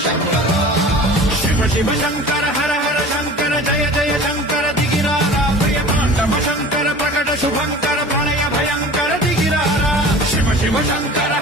शिव शिव शंकर हर हर शंकर जय जय शंकर दिगिरारा भय तांडव शंकर प्रकट शुभंकर प्रणय भयंकर दिगिरारा शिव शिव शंकर